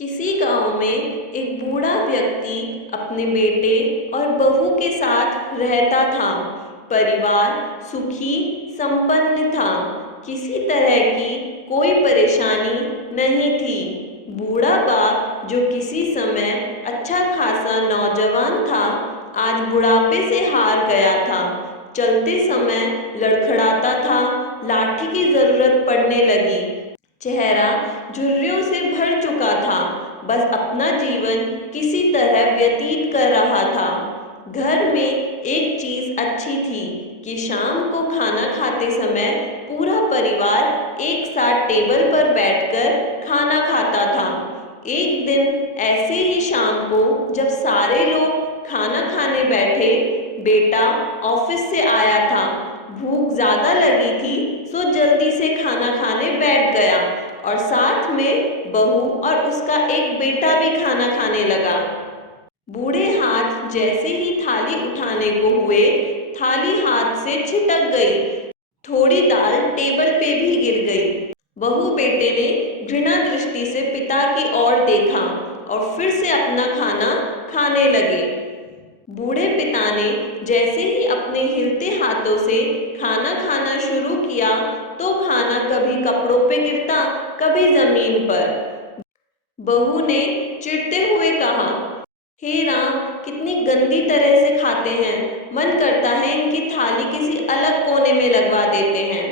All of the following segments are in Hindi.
किसी गांव में एक बूढ़ा व्यक्ति अपने बेटे और बहू के साथ रहता था। परिवार सुखी संपन्न था। किसी तरह की कोई परेशानी नहीं थी। बूढ़ा बाप जो किसी समय अच्छा खासा नौजवान था, आज बुढ़ापे से हार गया था। चलते समय लड़खड़ाता था, लाठी की जरूरत पड़ने लगी। चेहरा झुर्रियों से भर चुका था, बस अपना जीवन किसी तरह व्यतीत कर रहा था। घर में एक चीज अच्छी थी कि शाम को खाना खाते समय पूरा परिवार एक साथ टेबल पर बैठकर खाना खाता था। एक दिन ऐसे ही शाम को जब सारे लोग खाना खाने बैठे, बेटा ऑफिस से आया था। भूख ज्यादा लगी थी, सो जल्दी से खाना खाने बैठ गया और साथ में बहू और उसका एक बेटा भी खाना खाने लगा। बूढ़े हाथ जैसे ही थाली उठाने को हुए, थाली हाथ से छिटक गई। थोड़ी दाल टेबल पे भी गिर गई। बहू बेटे ने घृणा दृष्टि से पिता की ओर देखा और फिर से अपना खाना खाने लगे। बूढ़े पिता ने जैसे ही अपने हिलते हाथों से खाना खाना शुरू किया, तो खाना कभी कपड़ों पे गिरता, कभी जमीन पर। बहू ने चिढ़ते हुए कहा, हे राम, कितनी गंदी तरह से खाते हैं। मन करता है इनकी थाली किसी अलग कोने में लगवा देते हैं।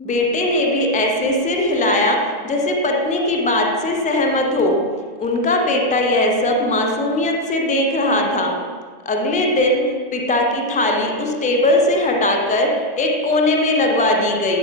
बेटे ने भी ऐसे सिर हिलाया जैसे पत्नी की बात से सहमत हो। उनका बेटा यह सब मासूमियत से देख रहा था। अगले दिन पिता की थाली उस टेबल से हटाकर एक कोने में लगवा दी गई।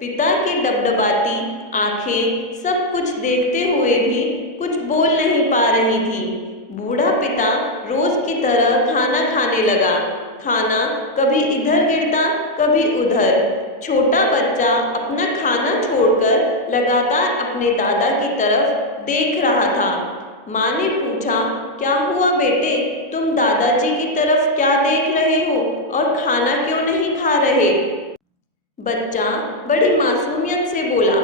पिता की डबडबाती आंखें सब कुछ देखते हुए भी कुछ बोल नहीं पा रही थी। बूढ़ा पिता रोज की तरह खाना खाने लगा। खाना कभी इधर गिरता, कभी उधर। छोटा बच्चा अपना खाना छोड़कर लगातार अपने दादा की तरफ देख रहा था। माँ ने पूछा, क्या हुआ बेटे, तुम दादाजी की तरफ क्या देख रहे हो और खाना क्यों नहीं खा रहे? बच्चा बड़ी मासूमियत से बोला,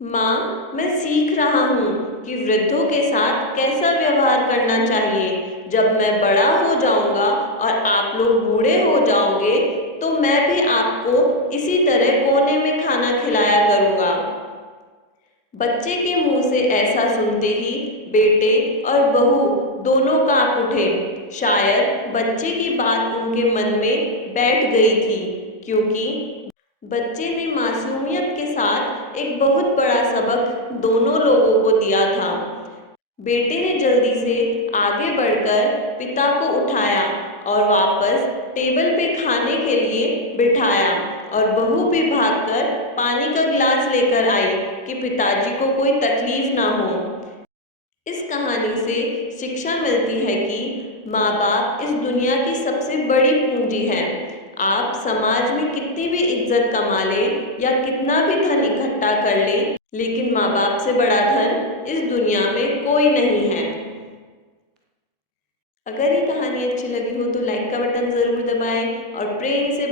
माँ, मैं सीख रहा हूँ कि वृद्धों के साथ कैसा व्यवहार करना चाहिए। जब मैं बड़ा हो जाऊंगा और आप लोग बूढ़े हो जाओगे, तो मैं भी आपको इसी तरह कोने में खाना खिलाया करूंगा। बच्चे के मुंह से ऐसा सुनते ही बेटे और बहू दोनों कांप उठे। शायद बच्चे की बात उनके मन में बैठ गई थी, क्योंकि बच्चे ने मासूमियत के साथ एक बहुत बड़ा सबक दोनों लोगों को दिया था। बेटे ने जल्दी से आगे बढ़कर पिता को उठाया और वापस टेबल पे खाने के लिए बिठाया, और बहू भी भागकर पानी का गिलास लेकर आई कि पिताजी को कोई तकलीफ ना हो। इस कहानी से शिक्षा मिलती है कि माँ बाप इस दुनिया की सबसे बड़ी पूंजी है। आप समाज में कितनी भी इज्जत कमा लें या कितना भी धन इकट्ठा कर लें, लेकिन माँ बाप से बड़ा धन इस दुनिया में कोई नहीं है। अगर ये कहानी अच्छी लगी हो तो लाइक का बटन ज़रूर दबाएं और प्रेम से